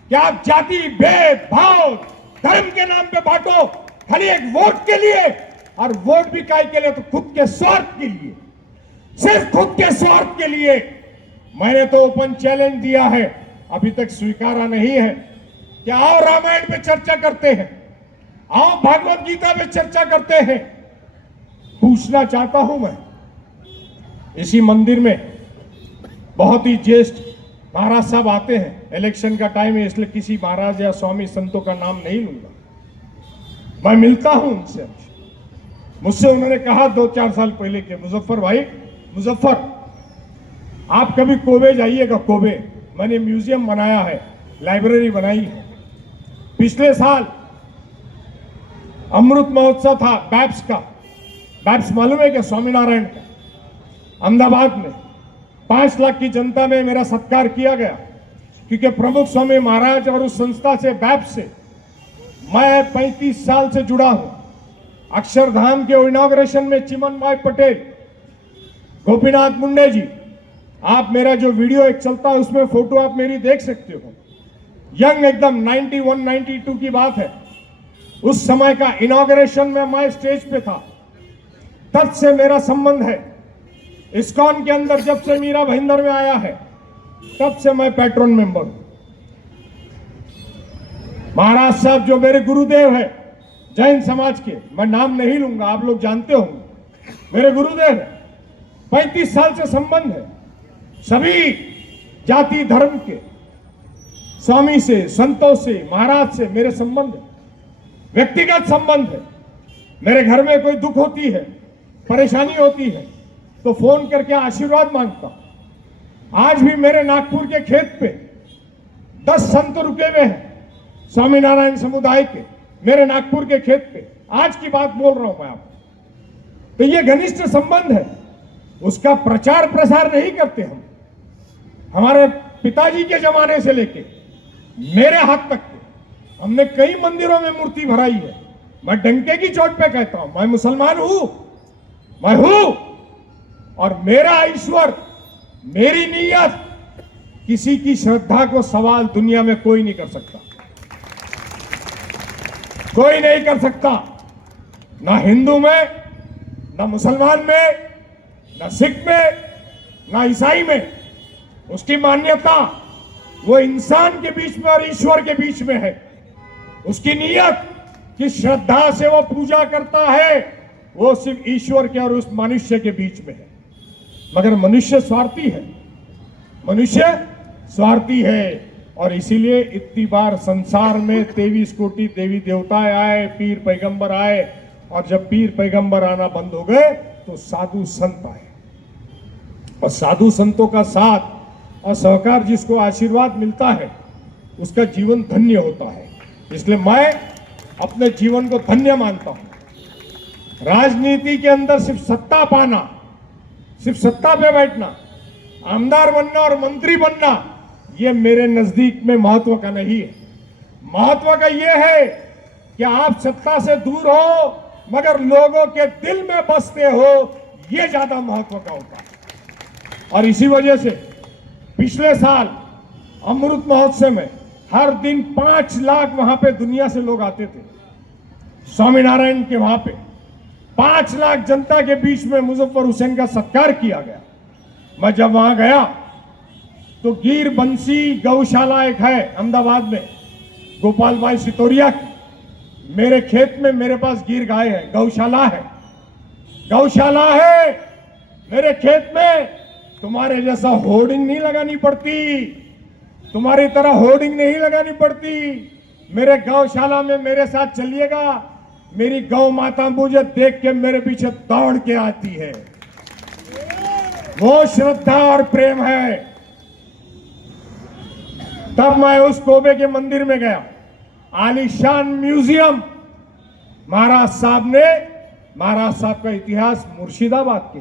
क्या आप जाति भेदभाव धर्म के नाम पे बांटो खाली एक वोट के लिए? और वोट भी काय के लिए? तो खुद के स्वार्थ के लिए, सिर्फ खुद के स्वार्थ के लिए। मैंने तो ओपन चैलेंज दिया है, अभी तक स्वीकारा नहीं है कि आओ रामायण पे चर्चा करते हैं, आओ भागवत गीता पे चर्चा करते हैं। पूछना चाहता हूं मैं, इसी मंदिर में बहुत ही ज्येष्ठ महाराज साहब आते हैं। इलेक्शन का टाइम है इसलिए किसी महाराज या स्वामी संतों का नाम नहीं लूंगा। मैं मिलता हूं उनसे। मुझसे उन्होंने कहा 2-4 साल पहले के मुजफ्फर भाई, मुजफ्फर आप कभी कोबे जाइएगा। कोबे मैंने म्यूजियम बनाया है, लाइब्रेरी बनाई है। पिछले साल अमृत महोत्सव था बैप्स का। बैप्स मालूम है क्या? स्वामीनारायण का, अहमदाबाद में 5 लाख की जनता में मेरा सत्कार किया गया, क्योंकि प्रमुख स्वामी महाराज और उस संस्था से, बैप्स से मैं 35 साल से जुड़ा हूं। अक्षरधाम के इनॉग्रेशन में चिमन भाई पटेल, गोपीनाथ मुंडे जी, आप मेरा जो वीडियो एक चलता है उसमें फोटो आप मेरी देख सकते हो। यंग एकदम 91-92 की बात है। उस समय का इनॉग्रेशन में मैं स्टेज पे था। तब से मेरा संबंध है। इस्कॉन के अंदर जब से मीरा भाईंदर में आया है तब से मैं पैट्रन मेंबर हूं। महाराज साहब जो मेरे गुरुदेव है जैन समाज के, मैं नाम नहीं लूंगा, आप लोग जानते होंगे, मेरे गुरुदेव है। 35 साल से संबंध है। सभी जाति धर्म के स्वामी से, संतों से, महाराज से मेरे संबंध है, व्यक्तिगत संबंध है। मेरे घर में कोई दुख होती है, परेशानी होती है तो फोन करके आशीर्वाद मांगता हूं। आज भी मेरे नागपुर के खेत पे 10 संत रुके हुए हैं स्वामीनारायण समुदाय के, मेरे नागपुर के खेत पे। आज की बात बोल रहा हूं मैं आपको। तो ये घनिष्ठ संबंध है, उसका प्रचार प्रसार नहीं करते हम। हमारे पिताजी के जमाने से लेके मेरे हाथ तक के हमने कई मंदिरों में मूर्ति भराई है। मैं डंके की चोट पे कहता हूं, मैं मुसलमान हूं, मैं हूं, और मेरा ईश्वर, मेरी नीयत, किसी की श्रद्धा को सवाल दुनिया में कोई नहीं कर सकता। कोई नहीं कर सकता, ना हिंदू में, ना मुसलमान में, ना सिख में, ना ईसाई में। उसकी मान्यता वो इंसान के बीच में और ईश्वर के बीच में है। उसकी नीयत, किस श्रद्धा से वो पूजा करता है, वो सिर्फ ईश्वर के और उस मनुष्य के बीच में है। मगर मनुष्य स्वार्थी है, मनुष्य स्वार्थी है, और इसीलिए इतनी बार संसार में 23 कोटि देवी देवताएं आए, पीर पैगंबर आए, और जब पीर पैगंबर आना बंद हो गए तो साधु संत आए। और साधु संतों का साथ और सहकार, जिसको आशीर्वाद मिलता है, उसका जीवन धन्य होता है। इसलिए मैं अपने जीवन को धन्य मानता हूं। राजनीति के अंदर सिर्फ सत्ता पाना, सिर्फ सत्ता पे बैठना, आमदार बनना और मंत्री बनना, ये मेरे नजदीक में महत्व का नहीं है। महत्व का ये है कि आप सत्ता से दूर हो मगर लोगों के दिल में बसते हो, ये ज्यादा महत्व का होता है। और इसी वजह से पिछले साल अमृत महोत्सव में हर दिन 5 लाख वहां पे दुनिया से लोग आते थे। स्वामीनारायण के वहां पे 5 लाख जनता के बीच में मुजफ्फर हुसैन का सत्कार किया गया। मैं जब वहां गया तो गिर बंसी गौशाला एक है अहमदाबाद में, गोपाल भाई सितोरिया की। मेरे खेत में मेरे पास गिर गाय है, गौशाला है, गौशाला है मेरे खेत में। तुम्हारे जैसा होर्डिंग नहीं लगानी पड़ती, तुम्हारी तरह होर्डिंग नहीं लगानी पड़ती। मेरे गौशाला में मेरे साथ चलिएगा, मेरी गौ माता मुझे देख के मेरे पीछे दौड़ के आती है। वो श्रद्धा और प्रेम है। तब मैं उस कोबे के मंदिर में गया, आलीशान म्यूजियम। महाराज साहब का इतिहास मुर्शिदाबाद के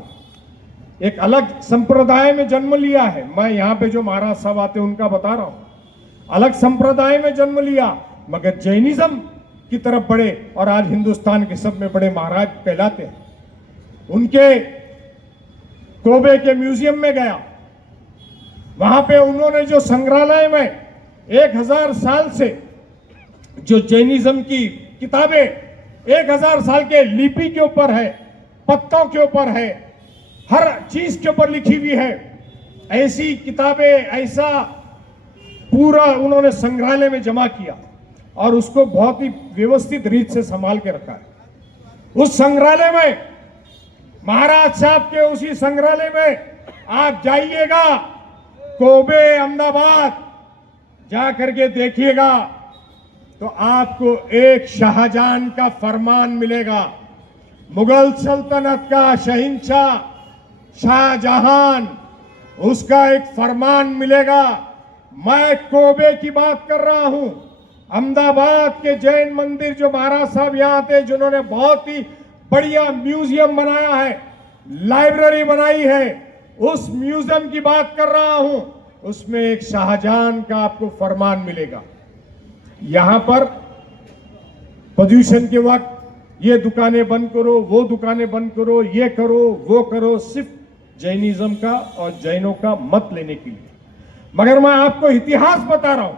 एक अलग संप्रदाय में जन्म लिया है। मैं यहां पे जो महाराज साहब आते हैं उनका बता रहा हूं। अलग संप्रदाय में जन्म लिया मगर जैनिज्म की तरफ बढ़े, और आज हिंदुस्तान के सब में बड़े महाराज कहलाते हैं। उनके कोबे के म्यूजियम में गया, वहां पे उन्होंने जो संग्रहालय में 1000 साल से जो जैनिज्म की किताबें 1000 साल के लिपि के ऊपर है, पत्तों के ऊपर है, हर चीज के ऊपर लिखी हुई है, ऐसी किताबें, ऐसा पूरा उन्होंने संग्रहालय में जमा किया और उसको बहुत ही व्यवस्थित रीत से संभाल के रखा है। उस संग्रहालय में महाराज साहब के उसी संग्रहालय में आप जाइएगा, कोबे अहमदाबाद जा करके देखिएगा तो आपको एक शाहजहां का फरमान मिलेगा। मुगल सल्तनत का शहंशाह शाहजहां, उसका एक फरमान मिलेगा। मैं कोबे की बात कर रहा हूं, अहमदाबाद के जैन मंदिर जो महाराज साहब यहां थे, जिन्होंने बहुत ही बढ़िया म्यूजियम बनाया है, लाइब्रेरी बनाई है, उस म्यूजियम की बात कर रहा हूं। उसमें एक शाहजहां का आपको फरमान मिलेगा। यहां पर प्रदूषण के वक्त ये दुकानें बंद करो, वो दुकानें बंद करो, ये करो, वो करो, सिर्फ जैनिज्म का और जैनों का मत लेने के लिए। मगर मैं आपको इतिहास बता रहा हूं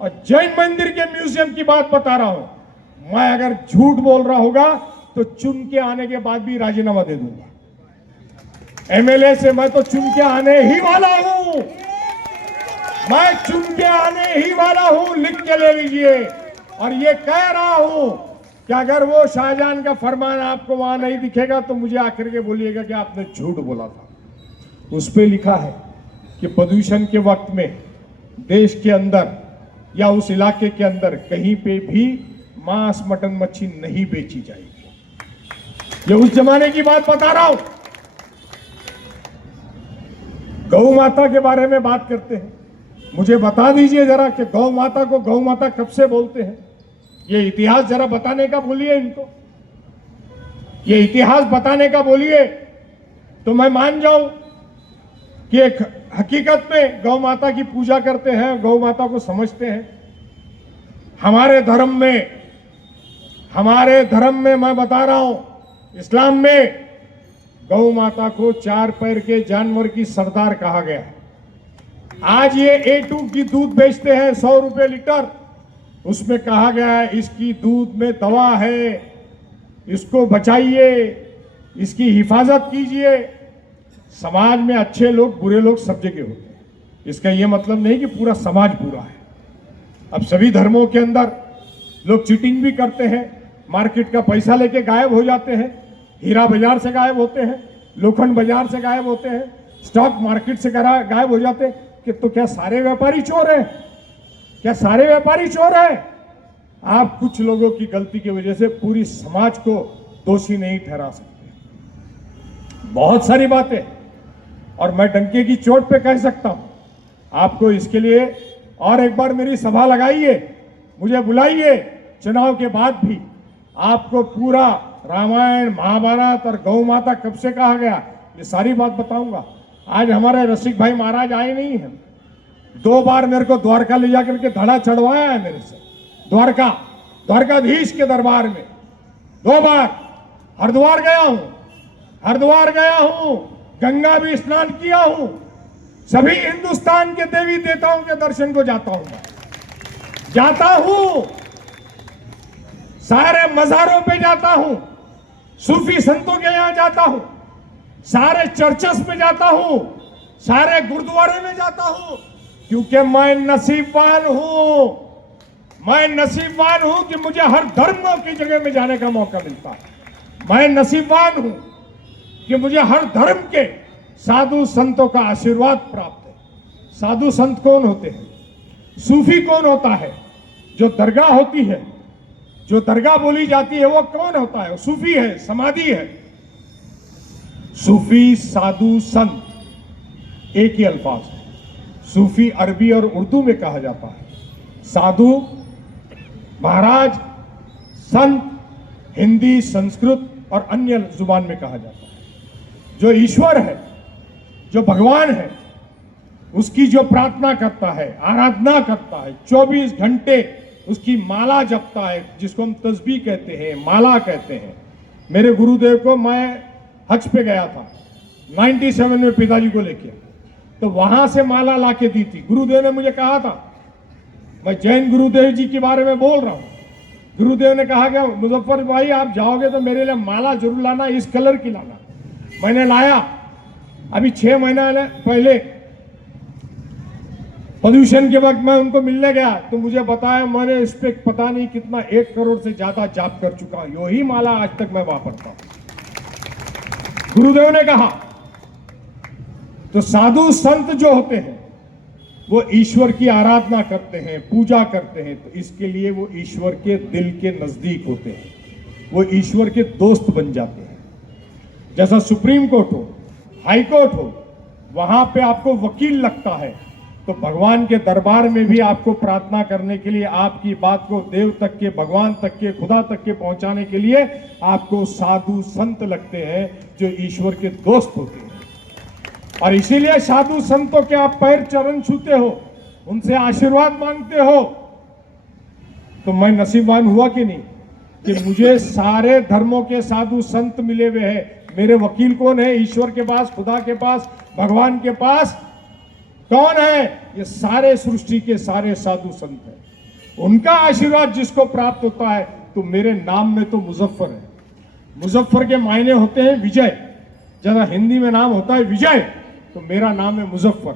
और जैन मंदिर के म्यूजियम की बात बता रहा हूं। मैं अगर झूठ बोल रहा होगा तो चुन के आने के बाद भी राजीनामा दे दूंगा। एमएलए से मैं तो चुन के आने ही वाला हूं, मैं चुन के आने ही वाला हूं, लिख के ले लीजिए। और ये कह रहा हूं कि अगर वो शाहजहां का फरमान आपको वहां नहीं दिखेगा तो मुझे आकर के बोलिएगा कि आपने झूठ बोला था। उस पे लिखा है कि प्रदूषण के वक्त में देश के अंदर या उस इलाके के अंदर कहीं पे भी मांस मटन मच्छी नहीं बेची जाएगी। ये उस जमाने की बात बता रहा हूं। गौ माता के बारे में बात करते हैं, मुझे बता दीजिए जरा कि गौ माता को गौ माता कब से बोलते हैं? ये इतिहास जरा बताने का बोलिए इनको, ये इतिहास बताने का बोलिए तो मैं मान जाऊं कि एक हकीकत में गौ माता की पूजा करते हैं, गौ माता को समझते हैं। हमारे धर्म में मैं बता रहा हूं, इस्लाम में गौ माता को 4 पैर के जानवर की सरदार कहा गया है। आज ये A2 की दूध बेचते हैं 100 रुपए लीटर, उसमें कहा गया है इसकी दूध में दवा है, इसको बचाइए, इसकी हिफाजत कीजिए। समाज में अच्छे लोग बुरे लोग सब जगह होते हैं, इसका यह मतलब नहीं कि पूरा समाज बुरा है। अब सभी धर्मों के अंदर लोग चीटिंग भी करते हैं, मार्केट का पैसा लेके गायब हो जाते हैं, हीरा बाजार से गायब होते हैं, लोखंड बाजार से गायब होते हैं, स्टॉक मार्केट से गायब हो जाते हैं। कि तो क्या सारे व्यापारी चोर हैं? क्या सारे व्यापारी चोर हैं? आप कुछ लोगों की गलती की वजह से पूरी समाज को दोषी नहीं ठहरा सकते। बहुत सारी बातें और मैं डंके की चोट पे कह सकता हूं आपको। इसके लिए और एक बार मेरी सभा लगाइए, मुझे बुलाइए, चुनाव के बाद भी आपको पूरा रामायण महाभारत और गौ माता कब से कहा गया ये सारी बात बताऊंगा। आज हमारे रसिक भाई महाराज आए नहीं हैं, 2 बार मेरे को द्वारका ले जाकर के धड़ा चढ़वाया है मेरे से, द्वारकाधीश के दरबार में 2 बार। हरिद्वार गया हूं, गंगा भी स्नान किया हूं, सभी हिंदुस्तान के देवी देवताओं के दर्शन को जाता हूं, सारे मजारों पे जाता हूं, सूफी संतों के यहां जाता हूं, सारे चर्चेस में जाता हूं, सारे गुरुद्वारे में जाता हूं, क्योंकि मैं नसीबवान हूं कि मुझे हर धर्म की जगह में जाने का मौका मिलता है। मैं नसीबवान हूं कि मुझे हर धर्म के साधु संतों का आशीर्वाद प्राप्त है। साधु संत कौन होते हैं? सूफी कौन होता है? जो दरगाह होती है, जो दरगाह बोली जाती है, वो कौन होता है? सूफी है, समाधि है। सूफी, साधु, संत एक ही अल्फाज है। सूफी अरबी और उर्दू में कहा जाता है, साधु महाराज, संत हिंदी, संस्कृत और अन्य जुबान में कहा जाता है। जो ईश्वर है, जो भगवान है, उसकी जो प्रार्थना करता है, आराधना करता है, 24 घंटे उसकी माला जपता है, जिसको हम तस्बीह कहते हैं, माला कहते हैं। मेरे गुरुदेव को, मैं हज पे गया था 97 में पिताजी को लेके, तो वहां से माला लाके दी थी। गुरुदेव ने मुझे कहा था, मैं जैन गुरुदेव जी के बारे में बोल रहा हूं, गुरुदेव ने कहा कि मुजफ्फर भाई आप जाओगे तो मेरे लिए माला जरूर लाना, इस कलर की लाना। मैंने लाया। अभी 6 महीना पहले प्रदूषण के वक्त मैं उनको मिलने गया तो मुझे बताया, मैंने इस पे पता नहीं कितना 1 करोड़ से ज्यादा जाप कर चुका हूं, यही माला आज तक मैं वापरता हूं। गुरुदेव ने कहा। तो साधु संत जो होते हैं वो ईश्वर की आराधना करते हैं, पूजा करते हैं, तो इसके लिए वो ईश्वर के दिल के नजदीक होते हैं, वो ईश्वर के दोस्त बन जाते हैं। जैसा सुप्रीम कोर्ट हो, हाई कोर्ट हो, वहां पे आपको वकील लगता है, तो भगवान के दरबार में भी आपको प्रार्थना करने के लिए, आपकी बात को देव तक के, भगवान तक के, खुदा तक के पहुंचाने के लिए आपको साधु संत लगते हैं जो ईश्वर के दोस्त होते हैं। और इसीलिए साधु संतों के आप पैर चरण छूते हो, उनसे आशीर्वाद मांगते हो। तो मैं नसीबवान हुआ कि नहीं कि मुझे सारे धर्मों के साधु संत मिले हुए हैं। मेरे वकील कौन है? ईश्वर के पास, खुदा के पास, भगवान के पास कौन है? ये सारे सृष्टि के सारे साधु संत हैं। उनका आशीर्वाद जिसको प्राप्त होता है, तो मेरे नाम में तो मुजफ्फर है। मुजफ्फर के मायने होते हैं विजय। जरा हिंदी में नाम होता है विजय, तो मेरा नाम है मुजफ्फर।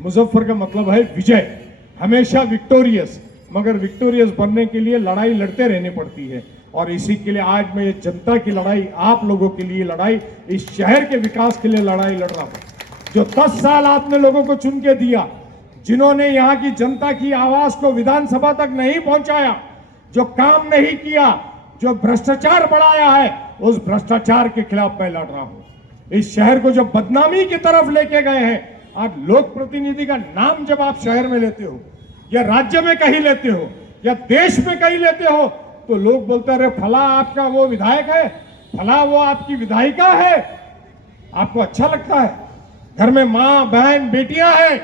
मुजफ्फर का मतलब है विजय, हमेशा विक्टोरियस। मगर विक्टोरियस बनने के लिए लड़ाई लड़ते रहनी पड़ती है, और इसी के लिए आज मैं ये जनता की लड़ाई, आप लोगों के लिए लड़ाई, इस शहर के विकास के लिए लड़ाई लड़ रहा हूं। जो 10 साल आपने लोगों को चुन के दिया, जिन्होंने यहाँ की जनता की आवाज को विधानसभा तक नहीं पहुंचाया, जो काम नहीं किया, जो भ्रष्टाचार बढ़ाया है, उस भ्रष्टाचार के खिलाफ मैं लड़ रहा हूं। इस शहर को जो बदनामी की तरफ लेके गए हैं, आज लोक प्रतिनिधि का नाम जब आप शहर में लेते हो, या राज्य में कहीं लेते हो, या देश में कहीं लेते हो, तो लोग बोलते हैं, अरे फला आपका वो विधायक है, फला वो आपकी विधायिका है। आपको अच्छा लगता है? घर में मां, बहन, बेटियां हैं,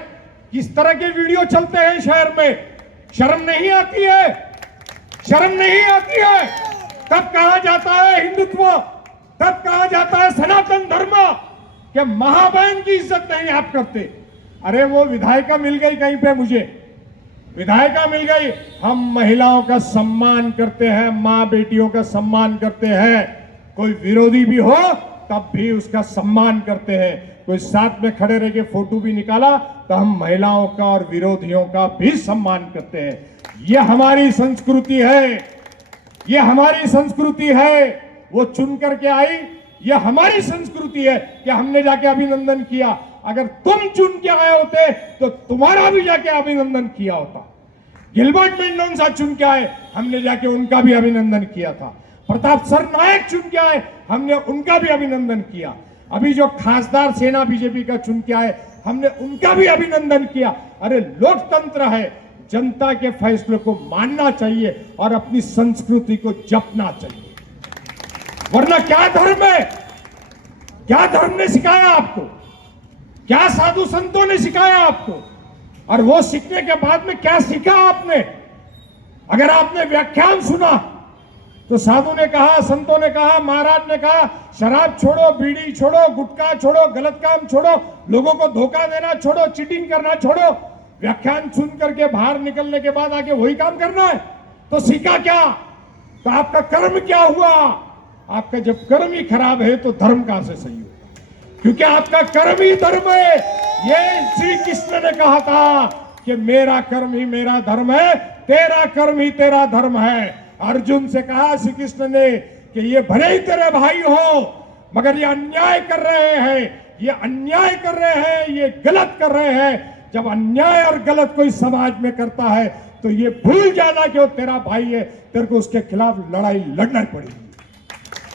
किस तरह के वीडियो चलते हैं शहर में? शर्म नहीं आती है? शर्म नहीं आती है? तब कहा जाता है हिंदुत्व, तब कहा जाता है सनातन धर्म, कि मां बहन की इज्जत नहीं आप करते। अरे वो विधायिका मिल गई कहीं पे, मुझे विधायिका मिल गई। हम महिलाओं का सम्मान करते हैं, मां बेटियों का सम्मान करते हैं। कोई विरोधी भी हो तब भी उसका सम्मान करते हैं। कोई साथ में खड़े रह के फोटो भी निकाला तो हम महिलाओं का और विरोधियों का भी सम्मान करते हैं। यह हमारी संस्कृति है, यह हमारी संस्कृति है। वो चुन करके आई, यह हमारी संस्कृति है कि हमने जाके अभिनंदन किया। अगर तुम चुन के आए होते तो तुम्हारा भी जाके अभिनंदन किया होता। गिलबर्ट मेंडोजा चुन के आए, हमने जाके उनका भी अभिनंदन किया था। प्रताप सरनायक चुन के आए, हमने उनका भी अभिनंदन किया। अभी जो खासदार सेना बीजेपी का चुन के आए, हमने उनका भी अभिनंदन किया। अरे लोकतंत्र है, जनता के फैसले को मानना चाहिए और अपनी संस्कृति को जपना चाहिए। वरना क्या धर्म है? क्या धर्म ने सिखाया आपको? क्या साधु संतों ने सिखाया आपको? और वो सीखने के बाद में क्या सीखा आपने? अगर आपने व्याख्यान सुना तो साधु ने कहा, संतों ने कहा, महाराज ने कहा, शराब छोड़ो, बीड़ी छोड़ो, गुटखा छोड़ो, गलत काम छोड़ो, लोगों को धोखा देना छोड़ो, चीटिंग करना छोड़ो। व्याख्यान सुन करके बाहर निकलने के बाद आके वही काम करना है, तो सीखा क्या? तो आपका कर्म क्या हुआ? आपका जब कर्म ही खराब है तो धर्म कहां से सही होगा? क्योंकि आपका कर्म ही धर्म है। ये श्री कृष्ण ने कहा था कि मेरा कर्म ही मेरा धर्म है, तेरा कर्म ही तेरा धर्म है। अर्जुन से कहा श्री कृष्ण ने कि ये भले ही तेरे भाई हो, मगर ये अन्याय कर रहे हैं, ये अन्याय कर रहे हैं, ये गलत कर रहे हैं। जब अन्याय और गलत कोई समाज में करता है तो ये भूल जाना कि वो तेरा भाई है, तेरे को उसके खिलाफ लड़ाई लड़ना पड़ेगी।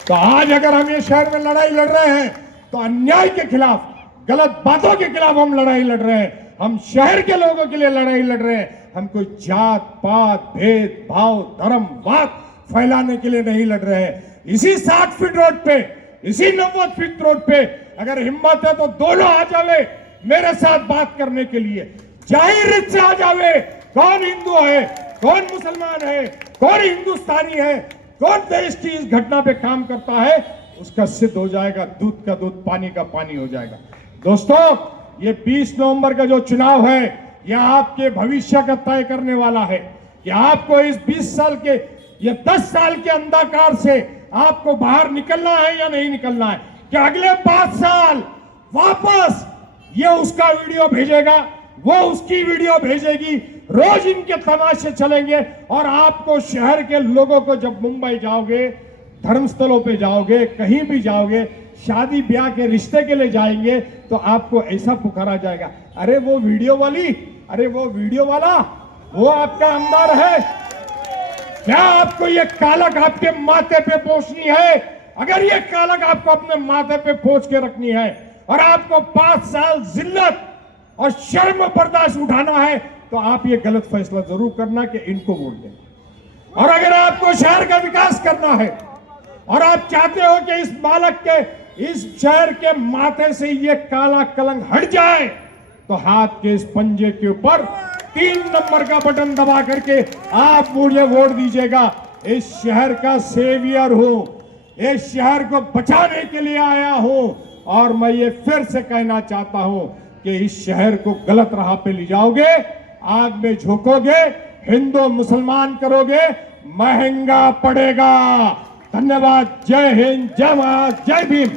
तो आज अगर हम ये शहर में लड़ाई लड़ रहे हैं तो अन्याय के खिलाफ, गलत बातों के खिलाफ हम लड़ाई लड़ रहे हैं। हम शहर के लोगों के लिए लड़ाई लड़ रहे हैं। हम कोई जात पात, भेद भाव, धर्मवाद फैलाने के लिए नहीं लड़ रहे हैं। इसी 60 फीट रोड पे, इसी 90 फीट रोड पे अगर हिम्मत है तो दोनों आ जावे मेरे साथ बात करने के लिए। जाहिर से आ जावे। कौन हिंदू है, कौन मुसलमान है, कौन हिंदुस्तानी है, कौन देश की इस घटना पे काम करता है, उसका सिद्ध हो जाएगा। दूध का दूध, पानी का पानी हो जाएगा। दोस्तों, ये 20 नवंबर का जो चुनाव है, यह आपके भविष्य का तय करने वाला है कि आपको इस 20 साल के, ये 10 साल के अंधकार से आपको बाहर निकलना है या नहीं निकलना है। कि अगले 5 साल वापस ये उसका वीडियो भेजेगा, वो उसकी वीडियो भेजेगी, रोज इनके तमाशे चलेंगे। और आपको, शहर के लोगों को, जब मुंबई जाओगे, धर्मस्थलों पे जाओगे, कहीं भी जाओगे, शादी ब्याह के रिश्ते के लिए जाएंगे तो आपको ऐसा पुकारा जाएगा, अरे वो वीडियो वाली, अरे वो वीडियो वाला, वो आपका आमदार है। क्या आपको ये कालक आपके माथे पे पोंछनी है? अगर ये कालक आपको अपने माथे पे पोंछ के रखनी है और आपको 5 साल जिल्लत और शर्म बर्दाश्त उठाना है, तो आप ये गलत फैसला जरूर करना कि इनको वोट दें। और अगर आपको शहर का विकास करना है और आप चाहते हो कि इस बालक के, इस शहर के माथे से ये काला कलंक हट जाए, तो हाथ के इस पंजे के ऊपर 3 नंबर का बटन दबा करके आप मुझे वोट दीजिएगा। इस शहर का सेवियर हूं, इस शहर को बचाने के लिए आया हूं, और मैं ये फिर से कहना चाहता हूं कि इस शहर को गलत राह पे ले जाओगे, आग में झोंकोगे, हिंदू मुसलमान करोगे, महंगा पड़ेगा। धन्यवाद। जय हिंद, जय महाराज, जय भीम।